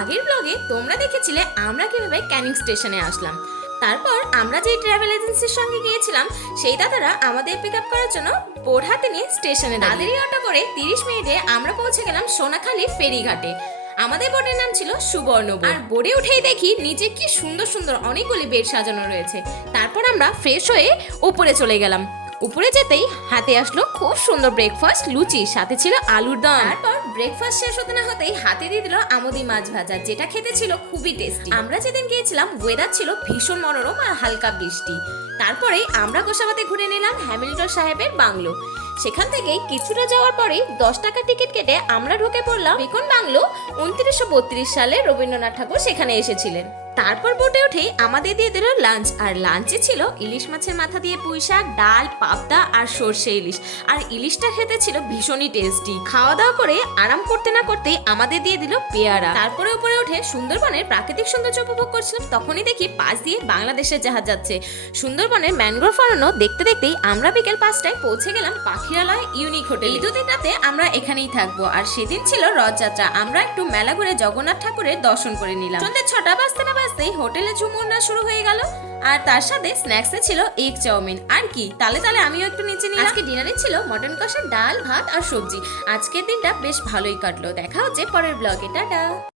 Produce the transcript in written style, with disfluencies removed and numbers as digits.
আগের ব্লগে তোমরা দেখেছিলে আমরা কিভাবে ক্যানিং স্টেশনে আসলাম। তারপর আমরা যে ট্রাভেল এজেন্সির সঙ্গে গিয়েছিলাম সেই দাদারা আমাদের পিক আপ করার জন্য বোর্ড হাতে নিয়ে স্টেশনে তাদেরই অটো করে 30 মিনিটে আমরা পৌঁছে গেলাম সোনাখালী ফেরিঘাটে। আমাদের বোর্ডের নাম ছিল সুবর্ণ বোর্ড। আর বোর্ডে উঠেই দেখি নিচে কি সুন্দর সুন্দর অনেকগুলি বেড সাজানো রয়েছে। তারপর আমরা ফ্রেশ হয়ে উপরে চলে গেলাম। উপরে যেতেই হাতে আসলো খুব সুন্দর ব্রেকফাস্ট, লুচি, সাথে ছিল আলুর দম। তারপর ব্রেকফাস্ট শেষ হতে না হতেই হাতে দিয়ে দিল আমুদি মাছ ভাজা, যেটা খেতে ছিল খুবই টেস্টি। আমরা যেদিন গিয়েছিলাম ওয়েদার ছিল ভীষণ মনোরম আর হালকা বৃষ্টি। তারপরে আমরা গোসাবাতে ঘুরে নিলাম হ্যামিল্টন সাহেবের বাংলো। সেখান থেকে কিছুটা যাওয়ার পরেই 10 টাকা টিকিট কেটে আমরা ঢুকে পড়লাম বেকন বাংলো। 2932 সালে রবীন্দ্রনাথ ঠাকুর সেখানে এসেছিলেন। তারপর বোটে উঠে আমাদের দিয়ে দিল লাঞ্চ, আর লাঞ্চে ছিল ইলিশ মাছের মাথা দিয়ে পুঁই শাক, ডাল, পাবদা আর সর্ষে ইলিশ। আর ইলিশটা খেতে ছিল ভীষণই টেস্টি। খাওয়া দাওয়া করে আরাম করতে না করতে আমাদের দিয়ে দিল পেয়ারা। তারপরে উপরে উঠে সুন্দরবনের প্রাকৃতিক সৌন্দর্য উপভোগ করছিলাম। তখনই দেখি পাশ দিয়ে বাংলাদেশের জাহাজ যাচ্ছে। সুন্দরবনের ম্যানগ্রোভ অরণ্য দেখতে দেখতেই আমরা বিকেল 5টায় পৌঁছে গেলাম পাখিরালয় ইউনিক হোটেল। এই 2 দিন রাতে আমরা এখানেই থাকবো। আর সেদিন ছিল রথযাত্রা। আমরা একটু মেলা ঘুরে জগন্নাথ ঠাকুরের দর্শন করে নিলাম। সন্ধ্যে 6টা বাজতে না বাজতেই হোটেলে ঝুমুরনা শুরু হয়ে গেল। আর তার সাথে স্ন্যাক্সে ছিল এগ চাউমিন। আর কি তালে তালে আমিও একটু নিচে নিলাম। আজকে ডিনারে ছিল মটন কষা, ডাল, ভাত আর সবজি। আজকের দিনটা বেশ ভালোই কাটলো। দেখা হচ্ছে পরের ব্লগে। টাটা।